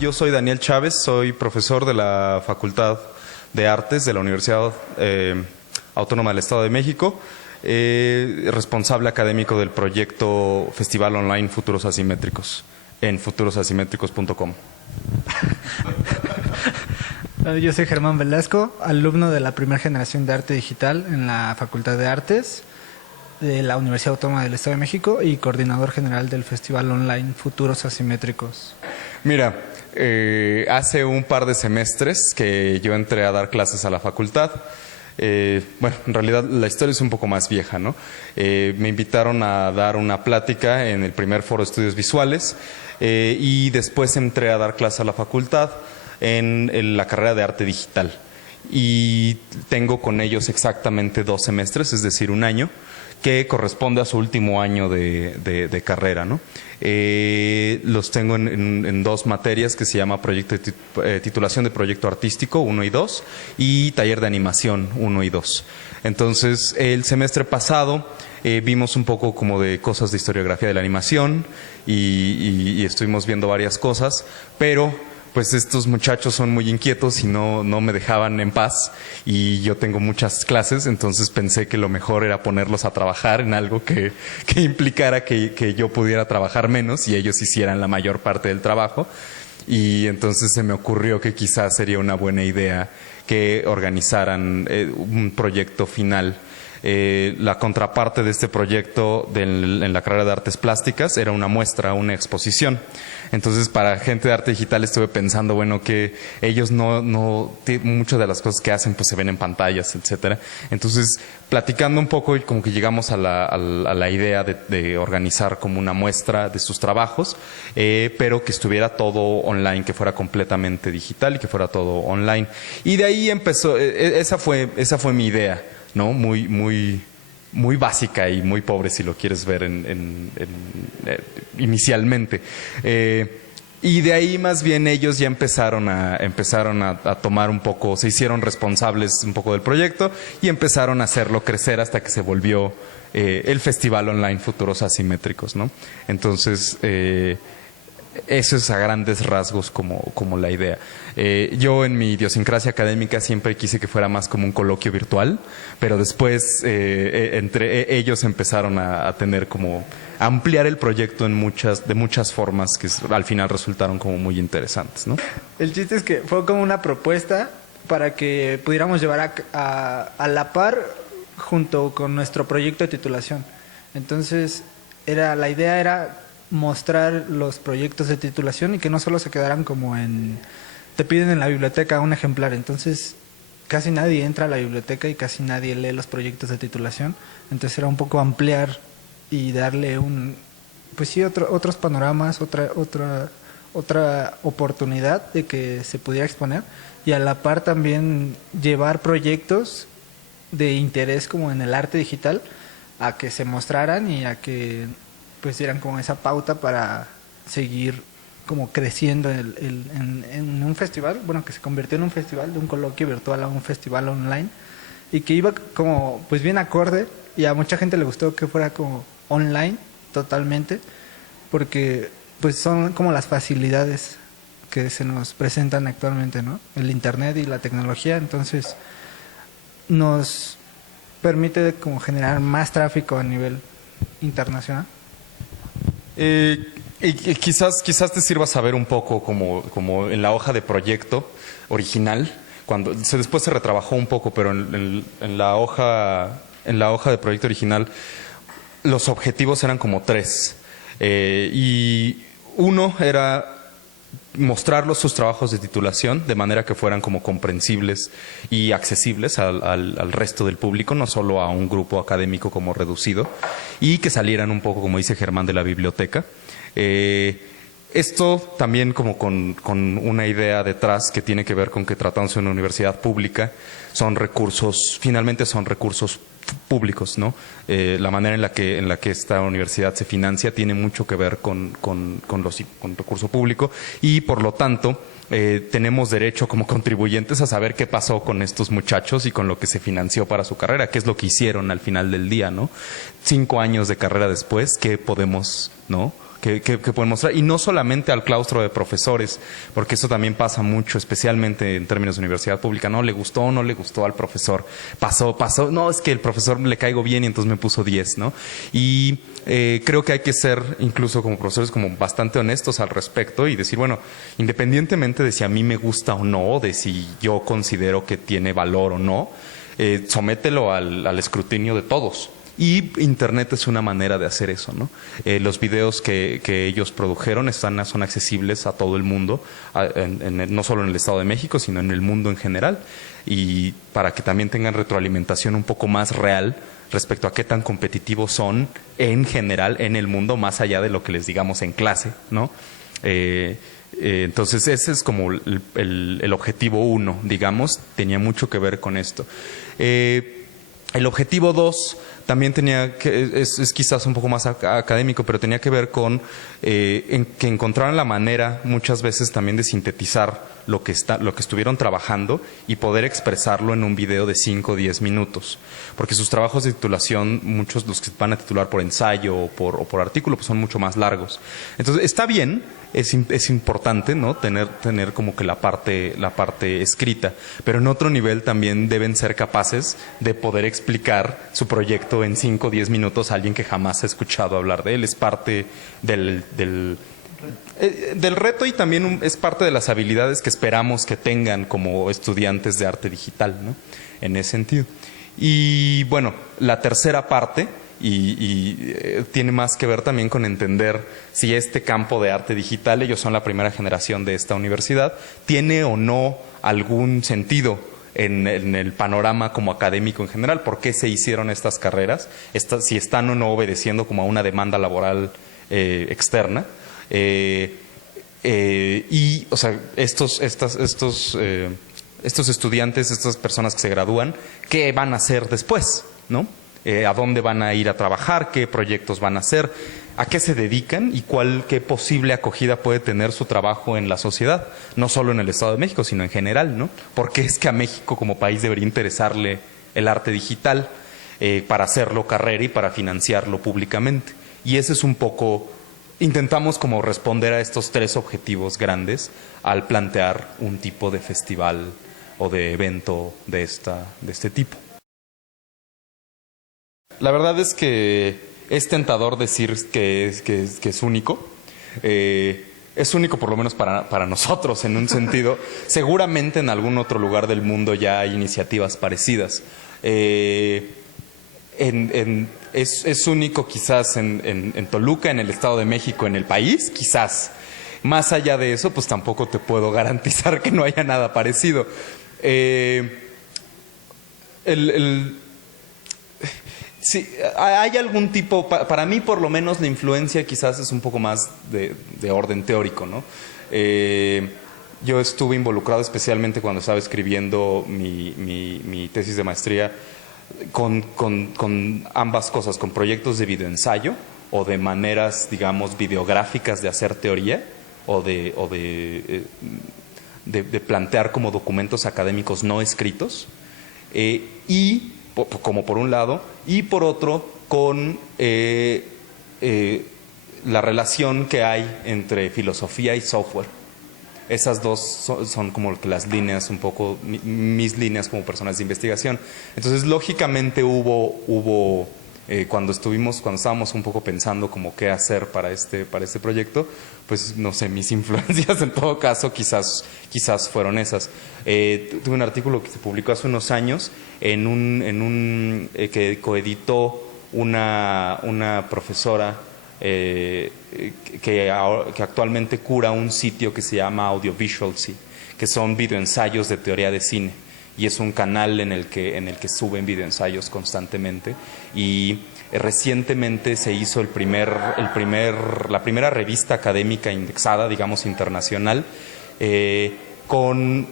Yo soy Daniel Chávez, soy profesor de la Facultad de Artes de la Universidad Autónoma del Estado de México, responsable académico del proyecto Festival Online Futuros Asimétricos en futurosasimétricos.com. Yo soy Germán Velasco, alumno de la primera generación de arte digital en la Facultad de Artes de la Universidad Autónoma del Estado de México y coordinador general del Festival Online Futuros Asimétricos. Mira, hace un par de semestres que yo entré a dar clases a la facultad. Bueno, en realidad la historia es un poco más vieja, ¿no? Me invitaron a dar una plática en el primer foro de estudios visuales y después entré a dar clases a la facultad en la carrera de arte digital. Y tengo con ellos exactamente 2 semestres, es decir, un año, que corresponde a su último año de carrera, ¿no? Los tengo en 2 materias que se llama titulación de proyecto artístico 1 y 2 y taller de animación 1 y 2. Entonces, el semestre pasado vimos un poco como de cosas de historiografía de la animación y estuvimos viendo varias cosas, pero pues estos muchachos son muy inquietos y no me dejaban en paz, y yo tengo muchas clases, entonces pensé que lo mejor era ponerlos a trabajar en algo que implicara que yo pudiera trabajar menos y ellos hicieran la mayor parte del trabajo. Y entonces se me ocurrió que quizás sería una buena idea que organizaran un proyecto final. La contraparte de este proyecto en la carrera de artes plásticas era una muestra, una exposición. Entonces, para gente de arte digital estuve pensando, bueno, que ellos muchas de las cosas que hacen pues se ven en pantallas, etcétera. Entonces, platicando un poco, y como que llegamos a la idea de organizar como una muestra de sus trabajos, pero que estuviera todo online, que fuera completamente digital y que fuera todo online. Y de ahí empezó, esa fue mi idea, ¿no? Muy básica y muy pobre, si lo quieres ver inicialmente. Y de ahí más bien ellos ya empezaron a tomar un poco, se hicieron responsables un poco del proyecto y empezaron a hacerlo crecer hasta que se volvió el Festival Online Futuros Asimétricos, ¿no? Entonces, eso es a grandes rasgos como la idea. Yo en mi idiosincrasia académica siempre quise que fuera más como un coloquio virtual, pero después entre ellos empezaron a tener como ampliar el proyecto de muchas formas que al final resultaron como muy interesantes, ¿no? El chiste es que fue como una propuesta para que pudiéramos llevar a la par junto con nuestro proyecto de titulación. Entonces, la idea era mostrar los proyectos de titulación y que no solo se quedaran como te piden en la biblioteca un ejemplar. Entonces casi nadie entra a la biblioteca y casi nadie lee los proyectos de titulación. Entonces era un poco ampliar y darle otros panoramas, otra oportunidad de que se pudiera exponer, y a la par también llevar proyectos de interés como en el arte digital a que se mostraran y a que pues dieran como esa pauta para seguir como creciendo en un festival, bueno, que se convirtió en un festival, de un coloquio virtual a un festival online, y que iba como pues bien acorde, y a mucha gente le gustó que fuera como online totalmente, porque pues son como las facilidades que se nos presentan actualmente, ¿no? El internet y la tecnología, entonces nos permite como generar más tráfico a nivel internacional. Y quizás te sirva saber un poco como en la hoja de proyecto original, después se retrabajó un poco, pero en la hoja de proyecto original los objetivos eran como 3. Y uno era mostrarlos sus trabajos de titulación de manera que fueran como comprensibles y accesibles al resto del público, no solo a un grupo académico como reducido, y que salieran un poco, como dice Germán, de la biblioteca. Esto también como con una idea detrás que tiene que ver con que, tratándose de una universidad pública, finalmente son recursos públicos, ¿no? La manera en la que esta universidad se financia tiene mucho que ver con recurso público, y por lo tanto tenemos derecho como contribuyentes a saber qué pasó con estos muchachos y con lo que se financió para su carrera, qué es lo que hicieron al final del día, ¿no? 5 años de carrera después, ¿qué podemos, ¿no? que pueden mostrar, y no solamente al claustro de profesores, porque eso también pasa mucho, especialmente en términos de universidad pública. No le gustó o no le gustó al profesor, pasó, no, es que el profesor le caigo bien y entonces me puso 10, ¿no? Y creo que hay que ser, incluso como profesores, como bastante honestos al respecto y decir, bueno, independientemente de si a mí me gusta o no, de si yo considero que tiene valor o no, somételo al escrutinio de todos. Y Internet es una manera de hacer eso, ¿no? Los videos que ellos produjeron son accesibles a todo el mundo, no solo en el Estado de México, sino en el mundo en general. Y para que también tengan retroalimentación un poco más real respecto a qué tan competitivos son en general en el mundo, más allá de lo que les digamos en clase, ¿no? Entonces ese es como el objetivo 1, digamos, tenía mucho que ver con esto. El objetivo 2 también tenía que, es quizás un poco más académico, pero tenía que ver con que encontraran la manera muchas veces también de sintetizar lo que estuvieron trabajando y poder expresarlo en un video de 5 o 10 minutos. Porque sus trabajos de titulación, muchos los que van a titular por ensayo o por artículo, pues son mucho más largos. Entonces está bien, es importante, ¿no? Tener como que la parte escrita, pero en otro nivel también deben ser capaces de poder explicar su proyecto en 5 o 10 minutos a alguien que jamás ha escuchado hablar de él. Es parte del reto y también es parte de las habilidades que esperamos que tengan como estudiantes de arte digital, ¿no? En ese sentido. Y bueno, la tercera parte tiene más que ver también con entender si este campo de arte digital, ellos son la primera generación de esta universidad, tiene o no algún sentido en el panorama como académico en general. ¿Por qué se hicieron estas carreras? Si están o no obedeciendo como a una demanda laboral externa. Y, o sea, estos estudiantes, estas personas que se gradúan, ¿qué van a hacer después? ¿No? ¿A dónde van a ir a trabajar? ¿Qué proyectos van a hacer? ¿A qué se dedican? ¿Y qué posible acogida puede tener su trabajo en la sociedad? No solo en el Estado de México, sino en general, ¿no? ¿Por qué es que a México como país debería interesarle el arte digital para hacerlo carrera y para financiarlo públicamente? Y ese es un poco... Intentamos como responder a estos 3 objetivos grandes al plantear un tipo de festival o de evento de este tipo. La verdad es que es tentador decir que es único. Es único por lo menos para nosotros en un sentido. Seguramente en algún otro lugar del mundo ya hay iniciativas parecidas. Es único quizás en Toluca, en el Estado de México, en el país, quizás. Más allá de eso, pues tampoco te puedo garantizar que no haya nada parecido. Sí, hay algún tipo, para mí por lo menos la influencia quizás es un poco más de orden teórico, ¿no? Yo estuve involucrado especialmente cuando estaba escribiendo mi tesis de maestría con ambas cosas, con proyectos de videoensayo o de maneras, digamos, videográficas de hacer teoría o de plantear como documentos académicos no escritos, y como por un lado, y por otro con la relación que hay entre filosofía y software. Esas dos son como las líneas, un poco mis líneas como personas de investigación. Entonces, lógicamente hubo cuando estábamos un poco pensando como qué hacer para este proyecto, pues no sé, mis influencias en todo caso quizás fueron esas. Tuve un artículo que se publicó hace unos años que coeditó una profesora que actualmente cura un sitio que se llama Audiovisualcy, que son videoensayos de teoría de cine, y es un canal en el que suben videoensayos constantemente. Y recientemente se hizo la primera revista académica indexada, digamos internacional, con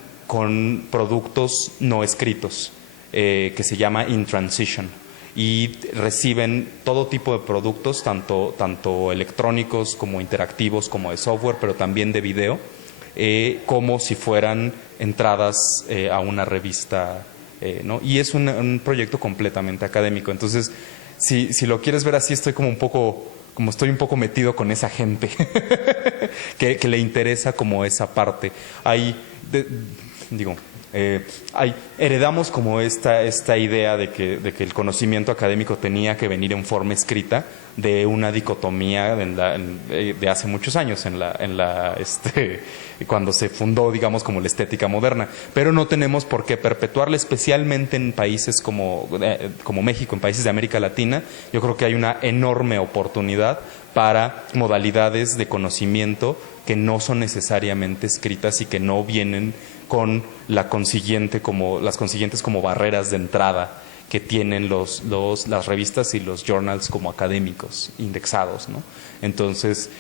productos no escritos, que se llama In Transition. Y reciben todo tipo de productos, tanto electrónicos como interactivos, como de software, pero también de video, como si fueran entradas a una revista, ¿no? Y es un proyecto completamente académico. Entonces, si lo quieres ver así, estoy como un poco como estoy un poco metido con esa gente que le interesa como esa parte. Heredamos como esta idea de que el conocimiento académico tenía que venir en forma escrita de una dicotomía de hace muchos años cuando se fundó, digamos, como la estética moderna, pero no tenemos por qué perpetuarla, especialmente en países como México, en países de América Latina. Yo creo que hay una enorme oportunidad para modalidades de conocimiento que no son necesariamente escritas y que no vienen con las consiguientes como barreras de entrada que tienen las revistas y los journals como académicos indexados, ¿no? Entonces,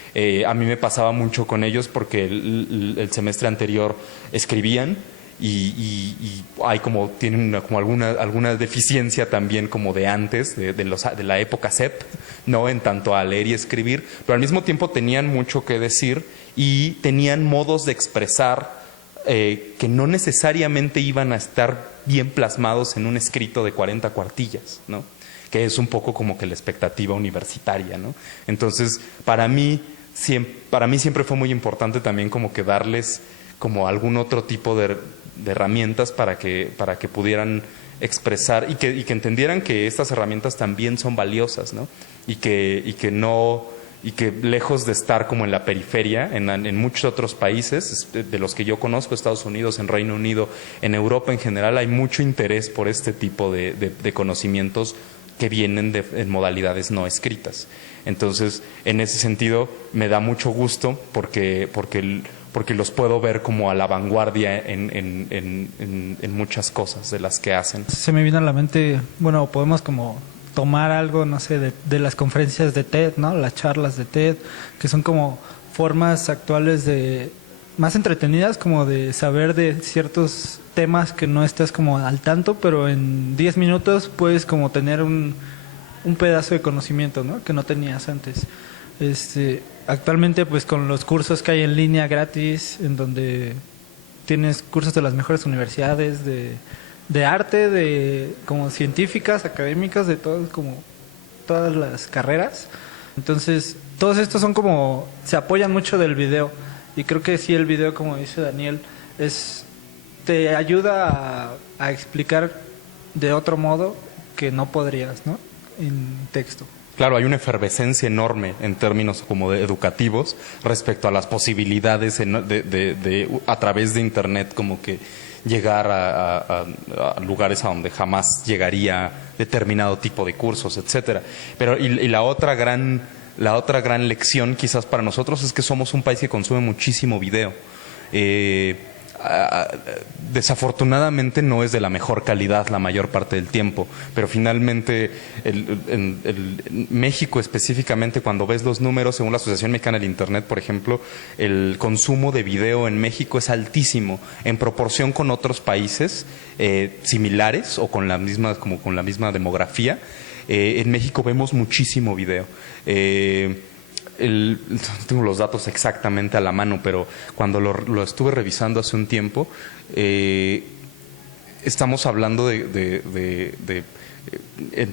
a mí me pasaba mucho con ellos porque el semestre anterior escribían y hay tienen como alguna deficiencia también como de antes, de la época CEP, ¿no? En tanto a leer y escribir, pero al mismo tiempo tenían mucho que decir y tenían modos de expresar que no necesariamente iban a estar bien plasmados en un escrito de 40 cuartillas, ¿no? Que es un poco como que la expectativa universitaria, ¿no? Entonces, para mí siempre fue muy importante también como que darles como algún otro tipo de herramientas para que pudieran expresar y que entendieran que estas herramientas también son valiosas, ¿no? Y que lejos de estar como en la periferia, en muchos otros países, de los que yo conozco, Estados Unidos, en Reino Unido, en Europa en general, hay mucho interés por este tipo de conocimientos que vienen en modalidades no escritas. Entonces, en ese sentido, me da mucho gusto porque los puedo ver como a la vanguardia en muchas cosas de las que hacen. Se me vino a la mente, bueno, podemos como tomar algo, no sé, de las conferencias de TED, ¿no? Las charlas de TED, que son como formas actuales más entretenidas, como de saber de ciertos temas que no estás como al tanto, pero en 10 minutos puedes como tener un pedazo de conocimiento, ¿no? Que no tenías antes. Actualmente, pues con los cursos que hay en línea gratis, en donde tienes cursos de las mejores universidades, de arte, de como científicas, académicas, de todas las carreras. Entonces, todos estos se apoyan mucho del video. Y creo que sí, el video, como dice Daniel, te ayuda a explicar de otro modo que no podrías, ¿no? En texto. Claro, hay una efervescencia enorme en términos como de educativos respecto a las posibilidades a través de Internet, como que llegar a lugares a donde jamás llegaría determinado tipo de cursos, etcétera. Pero y la otra gran lección quizás para nosotros es que somos un país que consume muchísimo video. Desafortunadamente no es de la mejor calidad la mayor parte del tiempo, pero finalmente México específicamente, cuando ves los números, según la Asociación Mexicana del Internet, por ejemplo, el consumo de video en México es altísimo en proporción con otros países similares o con la misma demografía. En México vemos muchísimo video. No tengo los datos exactamente a la mano, pero cuando lo estuve revisando hace un tiempo, estamos hablando en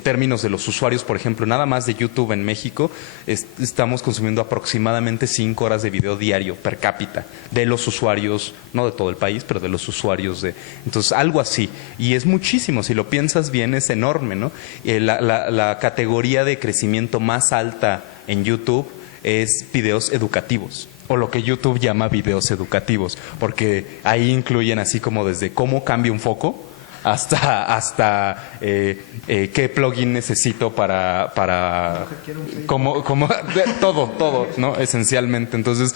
términos de los usuarios, por ejemplo, nada más de YouTube en México, estamos consumiendo aproximadamente 5 horas de video diario per cápita de los usuarios, no de todo el país, pero de los usuarios entonces algo así, y es muchísimo, si lo piensas bien es enorme, ¿no? La categoría de crecimiento más alta en YouTube es videos educativos, o lo que YouTube llama videos educativos, porque ahí incluyen así como desde cómo cambio un foco hasta qué plugin necesito para todo, ¿no? Esencialmente. Entonces,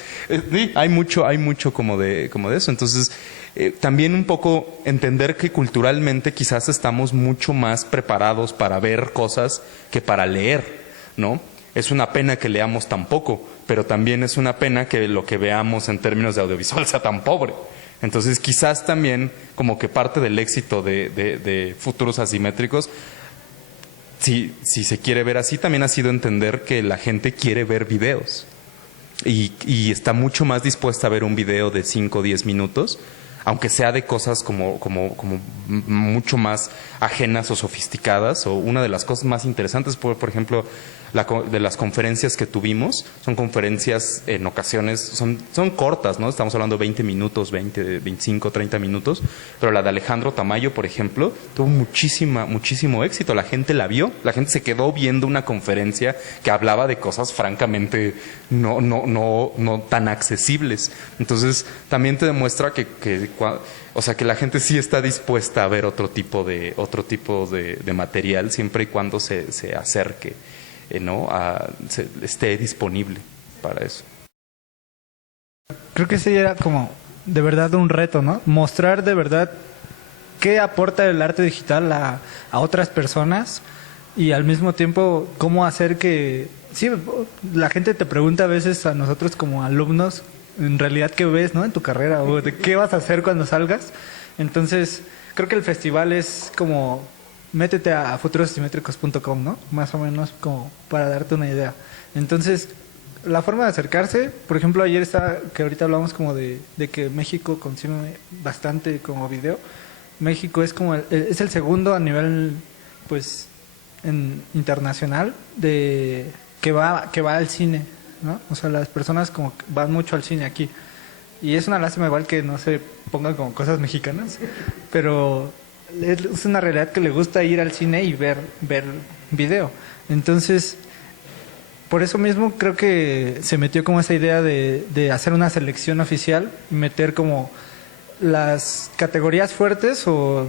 sí, hay mucho como de eso. Entonces, también un poco entender que culturalmente quizás estamos mucho más preparados para ver cosas que para leer, ¿no? Es una pena que leamos tan poco, pero también es una pena que lo que veamos en términos de audiovisual sea tan pobre. Entonces, quizás también como que parte del éxito de Futuros Asimétricos, si se quiere ver así, también ha sido entender que la gente quiere ver videos y está mucho más dispuesta a ver un video de 5 o 10 minutos, aunque sea de cosas como mucho más ajenas o sofisticadas. O una de las cosas más interesantes, por ejemplo, de las conferencias que tuvimos. Son conferencias en ocasiones, son cortas, ¿no? Estamos hablando de 20 minutos, 20, 25, 30 minutos, pero la de Alejandro Tamayo, por ejemplo, tuvo muchísimo éxito. La gente la vio, la gente se quedó viendo una conferencia que hablaba de cosas francamente no tan accesibles. Entonces, también te demuestra o sea, que la gente sí está dispuesta a ver otro tipo de material siempre y cuando se acerque, ¿no? Esté disponible para eso. Creo que sí era como de verdad un reto, ¿no? Mostrar de verdad qué aporta el arte digital a otras personas y al mismo tiempo cómo hacer que... Sí, la gente te pregunta a veces a nosotros como alumnos, en realidad qué ves, ¿no? En tu carrera o de qué vas a hacer cuando salgas. Entonces, creo que el festival es como... Métete a futurosasimétricos.com, ¿no? Más o menos como para darte una idea. Entonces, la forma de acercarse, por ejemplo, ayer que ahorita hablamos como de que México consume bastante como video. México es como es el segundo a nivel, pues, internacional que va al cine, ¿no? O sea, las personas como que van mucho al cine aquí. Y es una lástima igual que no se pongan como cosas mexicanas, pero es una realidad que le gusta ir al cine y ver video. Entonces, por eso mismo creo que se metió como esa idea de hacer una selección oficial, meter como las categorías fuertes o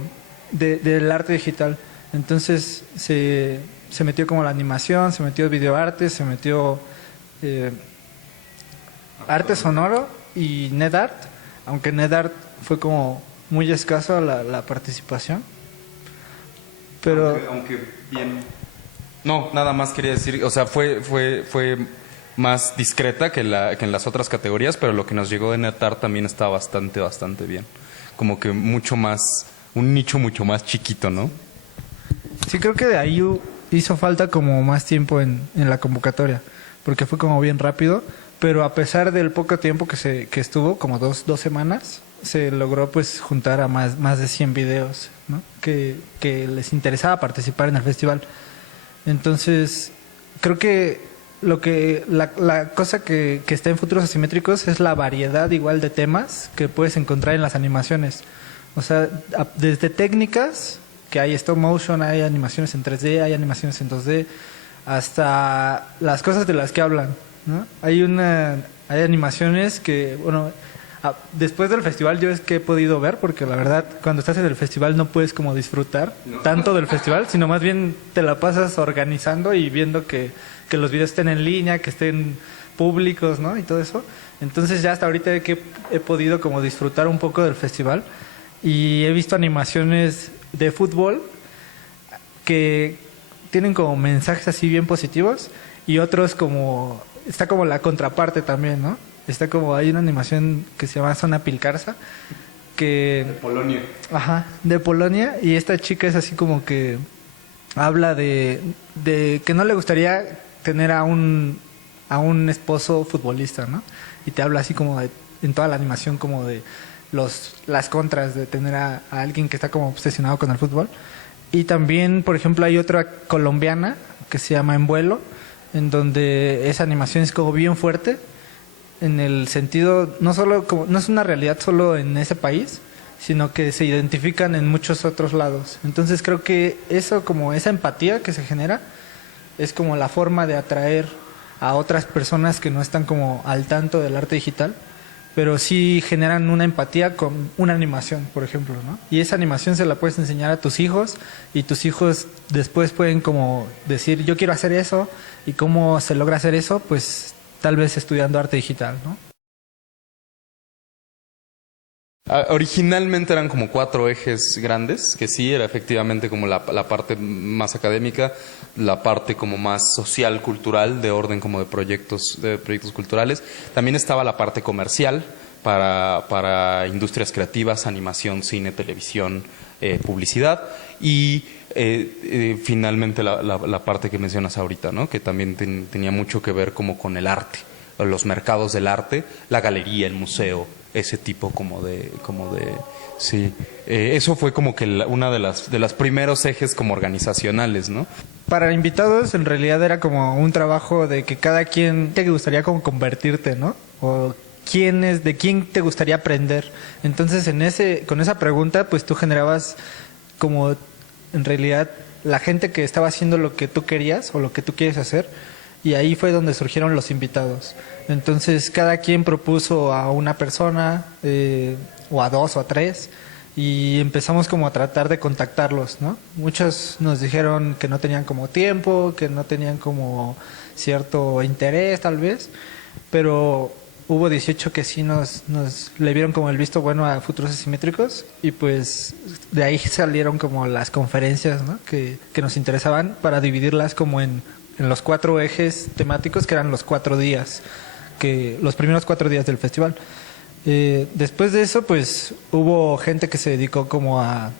del arte digital. Entonces se metió como la animación, se metió videoarte, se metió arte sonoro y NetArt, aunque NetArt fue como muy escaso la participación. Pero aunque bien. No, nada más quería decir, o sea, fue más discreta que en las otras categorías, pero lo que nos llegó de NetArt también está bastante bien. Como que un nicho mucho más chiquito, ¿no? Sí, creo que de ahí hizo falta como más tiempo en la convocatoria, porque fue como bien rápido, pero a pesar del poco tiempo que estuvo, como dos semanas, se logró pues juntar a más de 100 videos, ¿no? que les interesaba participar en el festival. Entonces, creo que la cosa que está en Futuros Asimétricos es la variedad igual de temas que puedes encontrar en las animaciones. O sea, desde técnicas, que hay stop motion, hay animaciones en 3D, hay animaciones en 2D, hasta las cosas de las que hablan, ¿no? Hay animaciones que, bueno, después del festival yo es que he podido ver, porque la verdad cuando estás en el festival no puedes como disfrutar tanto del festival, sino más bien te la pasas organizando y viendo que los videos estén en línea, que estén públicos, ¿no? Y todo eso. Entonces ya hasta ahorita que he podido como disfrutar un poco del festival y he visto animaciones de fútbol que tienen como mensajes así bien positivos y otros como... Está como la contraparte también, ¿no? Está como, hay una animación que se llama Zona Pilcarza, que... De Polonia. Ajá, de Polonia, y esta chica es así como que habla de que no le gustaría tener a un esposo futbolista, ¿no? Y te habla así como en toda la animación como de las contras de tener a alguien que está como obsesionado con el fútbol. Y también, por ejemplo, hay otra colombiana que se llama En Vuelo, en donde esa animación es como bien fuerte, en el sentido, no es una realidad solo en ese país, sino que se identifican en muchos otros lados. Entonces creo que eso, como esa empatía que se genera, es como la forma de atraer a otras personas que no están como al tanto del arte digital, pero sí generan una empatía con una animación, por ejemplo, ¿no? Y esa animación se la puedes enseñar a tus hijos y tus hijos después pueden como decir, yo quiero hacer eso, y cómo se logra hacer eso, pues tal vez estudiando arte digital, ¿no? Originalmente eran como 4 ejes grandes, que sí, era efectivamente como la parte más académica, la parte como más social, cultural, de orden como de proyectos culturales. También estaba la parte comercial para industrias creativas, animación, cine, televisión, publicidad. Y finalmente la parte que mencionas ahorita, ¿no? Que también tenía mucho que ver como con el arte, los mercados del arte, la galería, el museo, ese tipo como de sí. Eso fue como que una de las primeros ejes como organizacionales, ¿no? para invitados en realidad era como un trabajo de que cada quien te gustaría como convertirte, ¿no? O de quién te gustaría aprender. Entonces con esa pregunta pues tú generabas como en realidad la gente que estaba haciendo lo que tú querías o lo que tú quieres hacer, y ahí fue donde surgieron los invitados. Entonces cada quien propuso a una persona o a dos o a tres, y empezamos como a tratar de contactarlos, ¿no? Muchos nos dijeron que no tenían como tiempo, que no tenían como cierto interés tal vez, pero hubo 18 que sí nos le vieron como el visto bueno a Futuros Asimétricos, y pues de ahí salieron como las conferencias, ¿no? que nos interesaban, para dividirlas como en los 4 ejes temáticos, que eran los 4 días, los primeros 4 días del festival. Después de eso pues hubo gente que se dedicó como a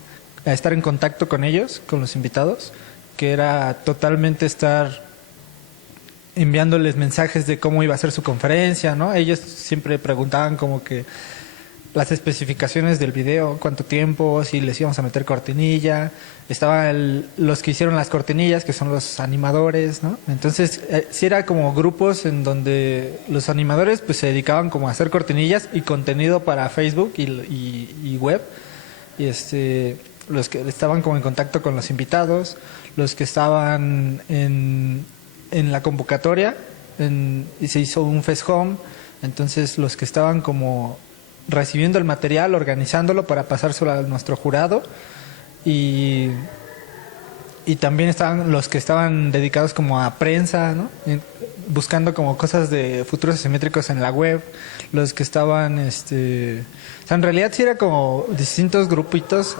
estar en contacto con ellos, con los invitados, que era totalmente estar enviándoles mensajes de cómo iba a ser su conferencia, ¿no? Ellos siempre preguntaban como que las especificaciones del video, cuánto tiempo, si les íbamos a meter cortinilla. Estaban los que hicieron las cortinillas, que son los animadores, ¿no? Entonces, sí era como grupos en donde los animadores pues se dedicaban como a hacer cortinillas y contenido para Facebook y web. Y los que estaban como en contacto con los invitados, los que estaban en la convocatoria, y se hizo un Fest Home. Entonces, los que estaban como recibiendo el material, organizándolo para pasárselo a nuestro jurado, y también estaban los que estaban dedicados como a prensa, ¿no? Buscando como cosas de Futuros Asimétricos en la web, los que estaban o sea, en realidad sí era como distintos grupitos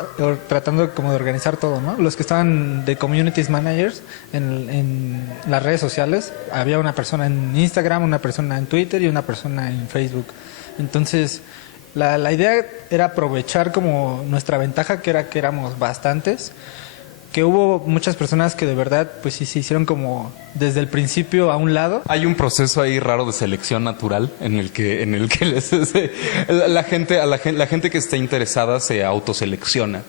tratando como de organizar todo, ¿no? Los que estaban de communities managers en las redes sociales, había una persona en Instagram, una persona en Twitter y una persona en Facebook. Entonces la idea era aprovechar como nuestra ventaja, que era que éramos bastantes, que hubo muchas personas que de verdad pues sí se hicieron como desde el principio a un lado. Hay un proceso ahí raro de selección natural en el que la gente que está interesada se autoselecciona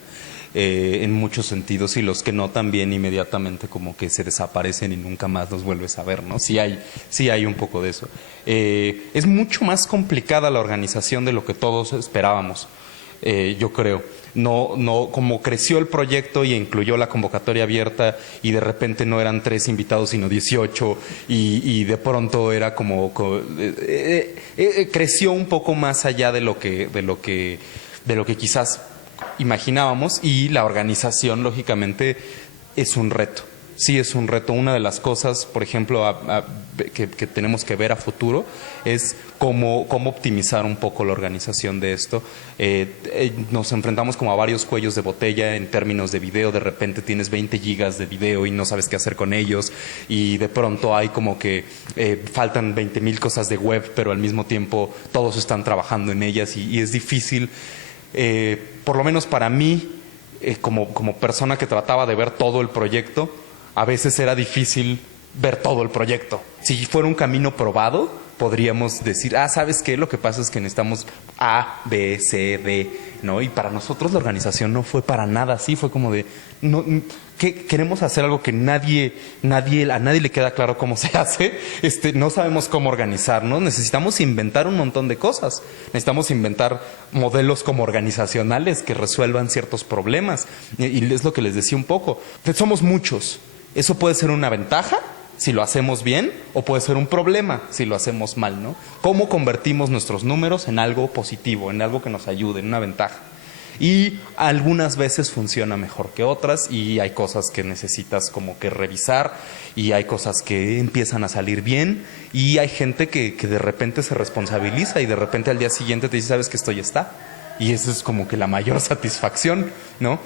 en muchos sentidos, y los que no también inmediatamente como que se desaparecen y nunca más los vuelves a ver, ¿no? Sí hay un poco de eso. Es mucho más complicada la organización de lo que todos esperábamos, yo creo. No, como creció el proyecto y incluyó la convocatoria abierta, y de repente no eran 3 invitados sino 18, y de pronto era creció un poco más allá de lo que quizás imaginábamos, y la organización lógicamente es un reto. Sí, es un reto. Una de las cosas, por ejemplo, que tenemos que ver a futuro es cómo optimizar un poco la organización de esto. Nos enfrentamos como a varios cuellos de botella en términos de video. De repente tienes 20 gigas de video y no sabes qué hacer con ellos, y de pronto hay como que faltan 20,000 cosas de web, pero al mismo tiempo todos están trabajando en ellas, y es difícil. Por lo menos para mí, como persona que trataba de ver todo el proyecto, a veces era difícil ver todo el proyecto. Si fuera un camino probado, podríamos decir, ¿sabes qué? Lo que pasa es que necesitamos A, B, C, D, ¿no? Y para nosotros la organización no fue para nada así. Fue como de, no, queremos hacer algo que a nadie le queda claro cómo se hace. No sabemos cómo organizarnos. Necesitamos inventar un montón de cosas. Necesitamos inventar modelos como organizacionales que resuelvan ciertos problemas. Y es lo que les decía un poco. Somos muchos. Eso puede ser una ventaja si lo hacemos bien, o puede ser un problema si lo hacemos mal, ¿no? ¿Cómo convertimos nuestros números en algo positivo, en algo que nos ayude, en una ventaja? Y algunas veces funciona mejor que otras, y hay cosas que necesitas como que revisar, y hay cosas que empiezan a salir bien, y hay gente que de repente se responsabiliza, y de repente al día siguiente te dice, ¿sabes que esto ya está? Y eso es como que la mayor satisfacción, ¿no?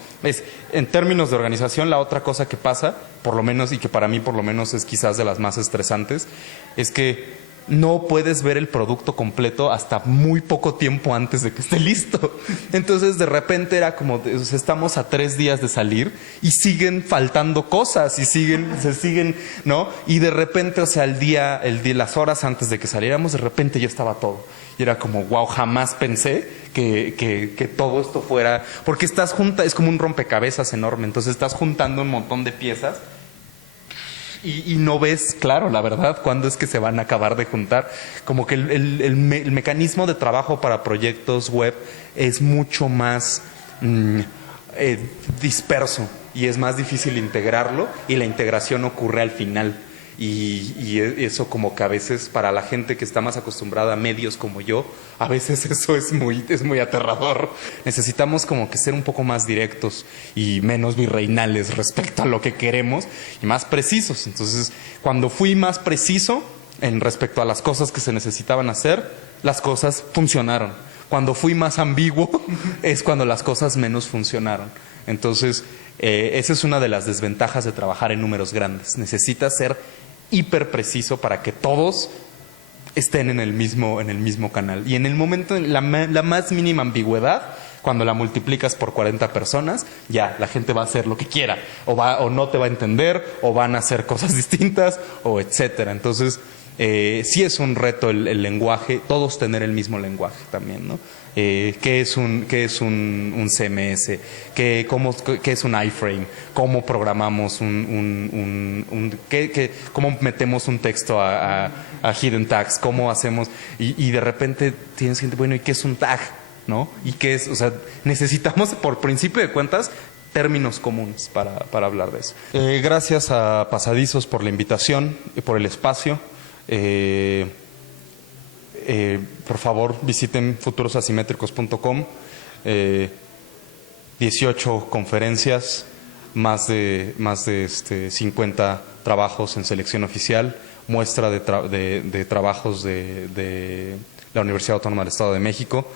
En términos de organización, la otra cosa que pasa, por lo menos, y que para mí por lo menos es quizás de las más estresantes, es que no puedes ver el producto completo hasta muy poco tiempo antes de que esté listo. Entonces de repente era como, estamos a 3 días de salir y siguen faltando cosas, y se siguen, ¿no? Y de repente, o sea, el día, las horas antes de que saliéramos, de repente ya estaba todo. Y era como, wow, jamás pensé que todo esto fuera... Porque es como un rompecabezas enorme, entonces estás juntando un montón de piezas Y no ves, claro, la verdad, cuándo es que se van a acabar de juntar. Como que el mecanismo de trabajo para proyectos web es mucho más disperso y es más difícil integrarlo, y la integración ocurre al final. Y eso como que a veces para la gente que está más acostumbrada a medios como yo, a veces eso es muy aterrador. Necesitamos como que ser un poco más directos y menos virreinales respecto a lo que queremos y más precisos. Entonces, cuando fui más preciso en respecto a las cosas que se necesitaban hacer, las cosas funcionaron. Cuando fui más ambiguo es cuando las cosas menos funcionaron. Entonces, esa es una de las desventajas de trabajar en números grandes. Necesitas ser hiper preciso para que todos estén en el mismo canal. Y en el momento, la más mínima ambigüedad, cuando la multiplicas por 40 personas, ya la gente va a hacer lo que quiera, o no te va a entender, o van a hacer cosas distintas, o etcétera. Entonces, sí es un reto el lenguaje, todos tener el mismo lenguaje también, ¿no? ¿Qué es un CMS? ¿Qué es un iframe? ¿Cómo programamos cómo metemos un texto a hidden tags? ¿Cómo hacemos? Y de repente tienes gente, bueno, ¿y qué es un tag? ¿No? ¿Y qué es? O sea, necesitamos, por principio de cuentas, términos comunes para hablar de eso. Gracias a Pasadizos por la invitación y por el espacio. Por favor, visiten futurosasimétricos.com. 18 conferencias, más de 50 trabajos en selección oficial, muestra de trabajos de la Universidad Autónoma del Estado de México.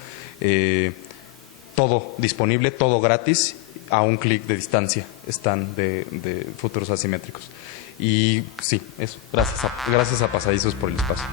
Todo disponible, todo gratis, a un clic de distancia están de Futuros Asimétricos. Y sí, eso. Gracias a Pasadizos por el espacio.